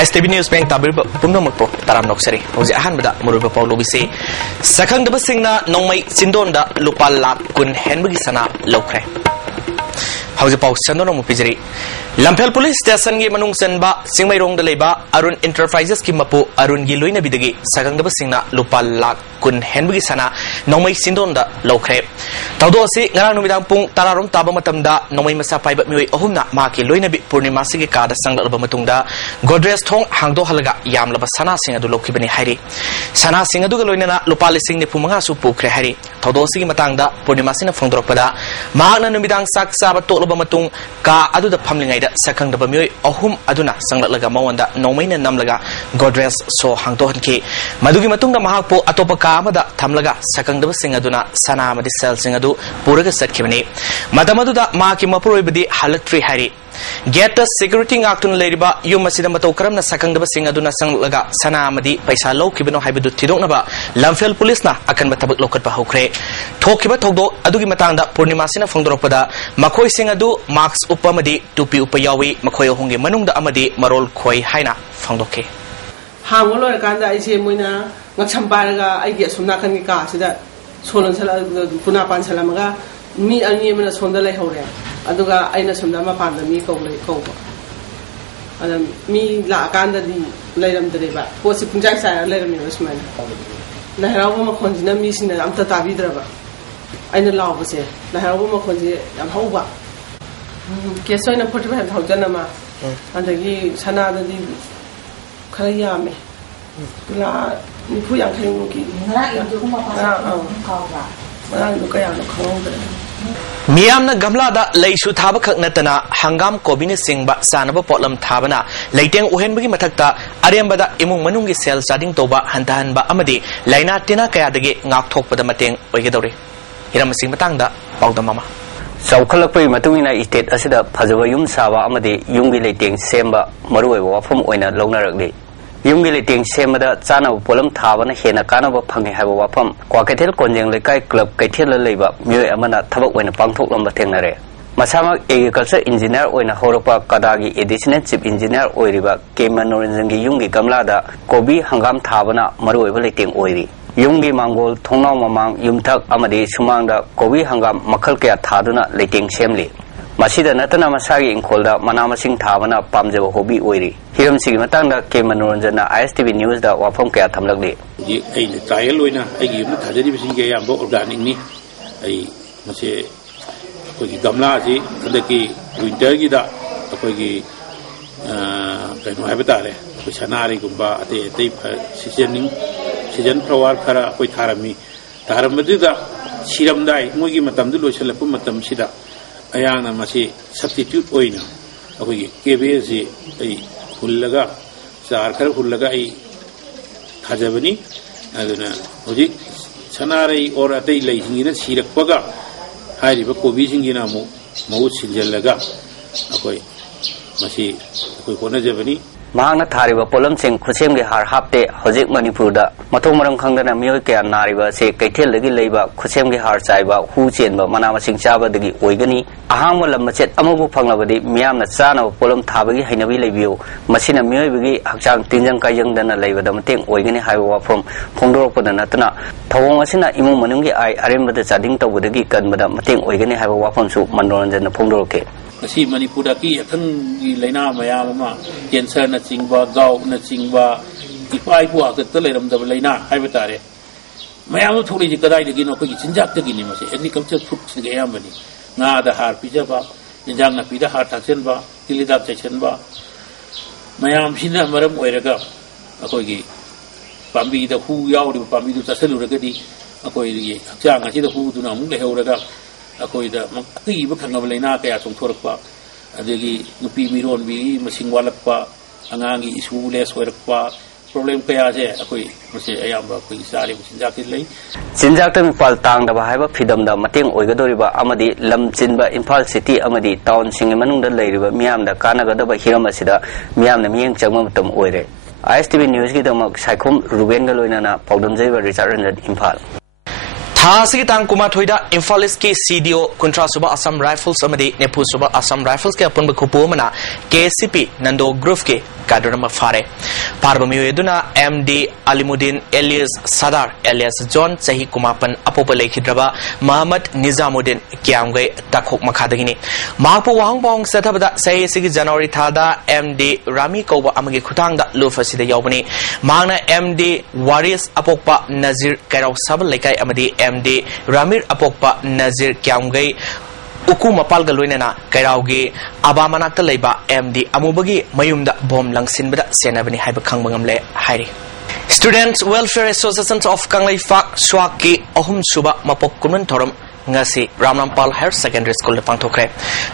ISTV News Bank tabir pumno makpo taram noksari hoji ahan bada murub paulo bise sakang deba singna nongmai sindonda lupa lak kun henbagi sana lokre hoji pau sandono mu pijari Lampel Police Station gi manung senba singmai rong da leba Arun Enterprises ki mapu Arun gi loina bidagi sakang deba singna lupa lak kun henbagi sana nongmai sindonda lokre tawdo si ngarang numidang pung tararom taba matamda nongmai masa paiba mioi ohumna ma ki loina bi purnima sigi kada sangla matungda Godres thong hangdo halaga yamlaba sana sing adu lokibani hairi sana sing adu loinana lupa lising ni pumanga su pukre hairi tawdo sigi matangda purnima sina phongdorpada maagna numidang sak saba toloba matung ka adu da phamlingai da sakang da mioi ohum aduna sanglaga mawanda nongmaina namlaga Godres so hangdo hanki madugi matungda mahakpo atopa ka amada thamlaga sakang da sing aduna sana amadi sel sing adu puraga satkibani madamadu da ma ki mapuroi halatri hairi Get the security ngakun leriba yum masida matau karamna sakang daba sing aduna sanglaga sana amadi paisa low kibano haibidu tidok naba Lampel Police na akan batabak lokat pa hokre thokiba thogdo adugi matangda purnima sina phongdorokpada makoi sing adu marks upamadi tupi upayawi makoi honge manungda amadi marol khoi haina phongdoke hangolo kanda aise moina ngaksamparaga aigi sumna kan ka sida solon sala puna pan salamaga mi ani mena sonda lai hore aduga aina somda ma panda mi ko ada mi la kanda di lairam dreba ko si punjai sa lairam mi usman la harawo ma khonjina mi sina amta tabi draba aina law bose la harawo ma khonji am hauba keso ina 45,000 ma andagi sana da di khara yame la ni pu yang khayu ki ngara yu ko ma pa khawba ngara yu ka ya no khawba Miyamna gamla da leisu thaba khak natana hangam kobine singba sanaba potlam thabana leiteng uhenbagi mathakta arembada imung manungi sel sading toba hantahanba amadi laina tina kaya dagi ngak thokpada mateng oigedori hiram sing matangda pawda mama Saukhalakpai matungina state asida phajaba yum sawa amadi yumgi leiteng semba maroi wafam oina longnarakdi Yumgi leiteng semada chana polam thabana hena kanaba phangi haiba wafam Kwakathel konjeng lekai club kaithel leiba mioi amana thabak oina pangthoklamba thengnare Masama agriculture engineer oina horopa kadagi additional chief engineer oiriba Kemanoranjangi yumgi gamlada kobi hangam thabana maruoiba leiteng oiri Yumgi mangol thongnau mamang yumthak amadi sumangda kobi hangam makhal kaya thaduna leiteng semli Masida natana masagi ingkolda manamasing thabana pamjaba hobby oiri hiram sigi matangda Kemanoranjana ISTV News da wafam kaya thamlakdi ai trial oina ai gi mu thajari bising ge yam bo organic ni ai mase ko gi gamla ji andaki winter gi da ko gi kaino haiba tare ko sanari gumba ate season flower khara ko tharamadi da siramdai mogi matam du loisalapu matam sida ayana masi substitute oina akogi KBS ai hullaga sar khar hullaga ai thajabani aduna hoji sanarai or atai leisingina sirakpaga hariba kobi singina mu sinjallaga akoi masi akoi konajabani Mahangna thariba polam sing khusem ge har hapte hojik Manipur da mathong marang khangdana mioi kaya nariba se kaithel lagi leiba khusem ge har chaiba hu chenba manama sing chaba dagi oigani ahangma lam machet amabu phanglabadi miyamna chana polam thabagi hainabi leibiu masina mioi bagi hakchang tinjang kaijang dana leibada mateng oigani haiwa wafam phongdorokpada natana thawong asina imung manunggi ai arembada chading tawbadagi kanbada mateng oigani haiwa wafam su Manoranjan na phongdoroke Kasi Manipura ki akan di laina mayam ma cancer na chingba gout na chingba ipai bu agat leiram da laina hai batare mayam thuli ji kadai de gino ko gi chinjak de gini mase agriculture food ge yam bani na da har pija ba injang na pida har thaksen ba tilida chechen ba mayam sina maram oiraga akoi gi pambi da hu yaw di pambi du taselu raga di akoi gi chang asi da hu du na mu le heuraga akoi da makki ba khangab laina kaya chongthorakpa adegi nupi miron bi masing walakpa angangi isu les horakpa problem kaya je akoi mase ayamba koi sari sinjak lei sinjak tam pal tang da bahaiba phidam da mateng oigadoriba amadi lam chinba Imphal city amadi town sing manung da leiriba miyam da kanaga da ba hiram asida miyam na miyeng changma matam oire ISTV News ki damak saikhom Ruben ga loinana pawdam jaiba Richard Ranjan Imphal Thasi tang kumathoida Imphal East ke CDO Kuntra Suba Assam Rifles amadi Nepu Suba Assam Rifles ke apun bakhupu mana KCP Nando Group ke kadrama fare Parbamiyo eduna MD Alimuddin alias Sadar alias John Sahi Kumapan apopa lekhidraba Muhammad Nizamuddin Kiamgai takhok makhadagini Mahpu wahang bong sathabada Sahi sigi January thada MD Rami Koba amagi khutangda lufasida yawbani Magna MD Waris apokpa Nazir Kairaw Sabal Lekai amadi MD Ramir apokpa Nazir Kiamgai Uku mapalga loinana Kairaugi Abamanakta leba MD Amubagi Mayumda bom langsinbada senabani haiba khangbangamle hairi Students Welfare Association of Kanglai Fak Swaki Ahum Suba Mapok Kunman Thoram ngasi Ramnampal Higher Secondary School le pangthokre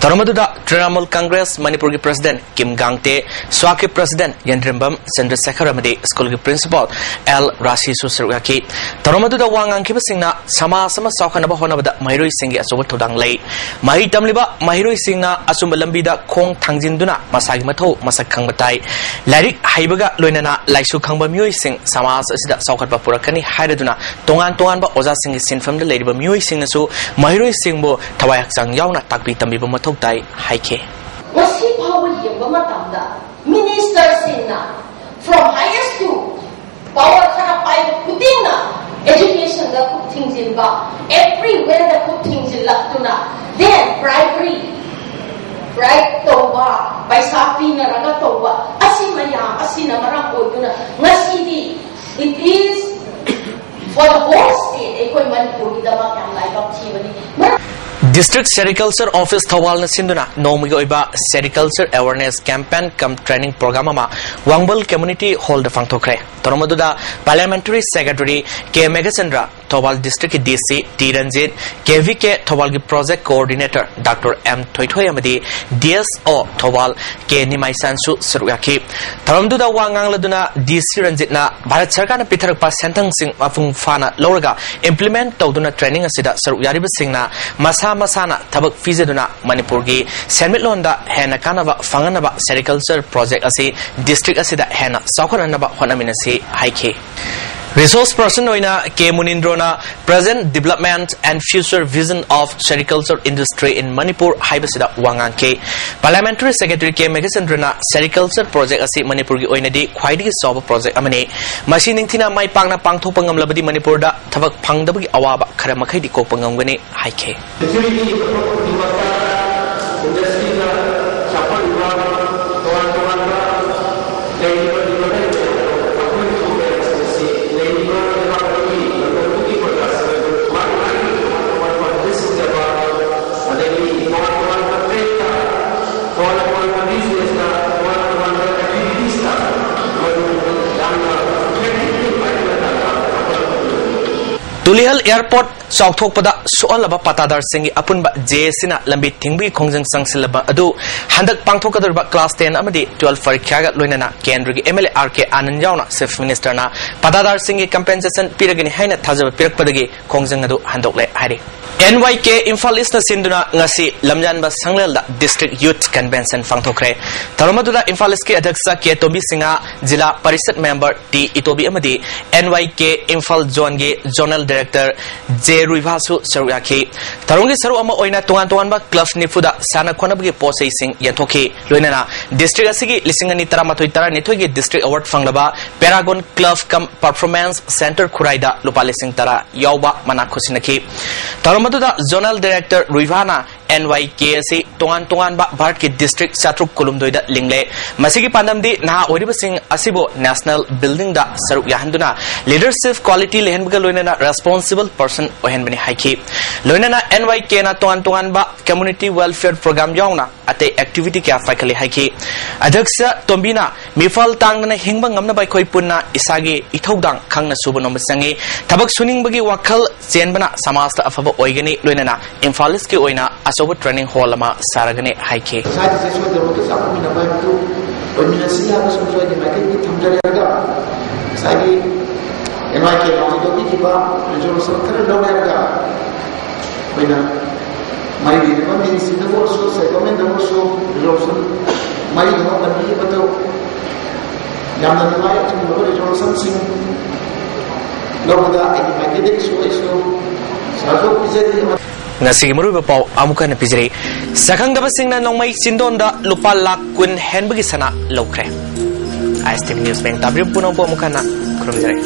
Toromaduda Trinamool Congress Manipuri President Kim Gangte Swaki President Yendrimbam Chandrasekhar amadi School ki Principal L Rashi Susarwaki Toromaduda wangang kibasingna sama saukhanaba honabada mahiroi singi asoba thodang lei mahi tamliba mahiroi singna asumba lambida khong thangjinduna masagi mathau masak khangbatai lairik haibaga loinana laisu khangba mioi sing samas asida saukhatba purakani hairaduna tongan ba oja singi sinfamda leiriba mioi singnasu Mahiroi Singbo Tawayak Sang Yauna Takbi Tambiba Matoktai Haike. Wasi power yeba matamda Minister Singna from highest to power kana pai kutinga education da put things in ba everywhere da put things in laktuna then bribery right toba paisa pina raga toba asimaya asina marang oiduna ngasidi it is for the whole state, District Sericulture Office Thawal na sinduna Nomugi Oiba Sericulture Awareness Campaign cum Training Program ama Wangbal Community Hall da Fangthokre Toromaduda Parliamentary Secretary K Megasandra Thawal District DC T Ranjit KVK Thawal Project Coordinator Dr. M Thoithoy amadi DSO Thawal K Nimaisansu Suruyaki Toromaduda Wangang laduna DC Ranjit na Bharat Sarkar na pitharakpa sentang sing afung fana loraga implement tawduna training asida saruyariba singna Masana Tabak Fizaduna Manipuri Senmitlonda Hena Kanava Fanganaba Sericulture Project Asi District Asida Hena Saukanaba Honaminasi Haike Resource person Oina K Munindrona Present Development and Future Vision of Sericulture Industry in Manipur Haibasida Wangang K Parliamentary Secretary K Megasandrona Sericulture Project Asi Manipuri Oinadi Kwaidi Soba Project Amane Machining Tina Mai Pangna Pangthopangam Labadi Manipurda Tabak Pangdabagi Awaba Karamakai di Kopangangani Haike Tulihal Airport Southokpada Sualaba Patadar Singi Apunba Jesina Lambi Tingbi Kongjang Sangsilaba Adu Handak Pangtokadurba Class 10 Amadi 12 Farikaga Luinana Kendrigi MLA RK Ananjauna Chief Minister na Patadar Singi compensation Piragini Haina Tazaba Pirakpadagi Kongjang Adu Handokle Hari NYK Imphal East Sinduna Ngasi Lamjanba Sanglelda District Youth Convention Fangthokre Toromadula Imphal East Adaksa K Tombi Singa Jila Parisat Member T Itobi Amadi NYK Imphal Zone Ge Zonal Director J Ruivasu Saruyaki Tarungi Saru Ama Oina Tuanba Club Nifuda Sana Konabgi Posei Sing Yantoki Luinana District Asigi Lisingani Taramatoitara Nitogi District Award Fanglaba Paragon Club Cum Performance Center Kuraida Lupalising Tara Yauba Manakusinaki Taramadada Zonal Director Ruivana NYKC Tongan ba Bharat ki District Satruk Kolumdoida Lingle Masigi Pandamdi Naha Oriba Sing Asibo National Building da Saruk Yahanduna Leadership Quality Lehenbaga Loinana Responsible Person Ohenbani Haiki Loinana NYK na Tongan ba Community Welfare Program Yauna Ate Activity Kya Faikali Haiki Adaksa Tombina Mifal Tangna Hingbang Amna by Koipuna Isagi Ithodang Kangna Subonomasangi Tabak Suning Bagi Wakal Zenbana Samasta Afaba Oigani Loinana Imphal East ki Oina Asobo Training Hall ama Saragane Haike Ngasigi maruba pau amuka na pijri sakang daba singna nongmai sindonda lupa lak kun hen bagi sana lokre ISTV News Bank tabrim punong po amuka na kurang jari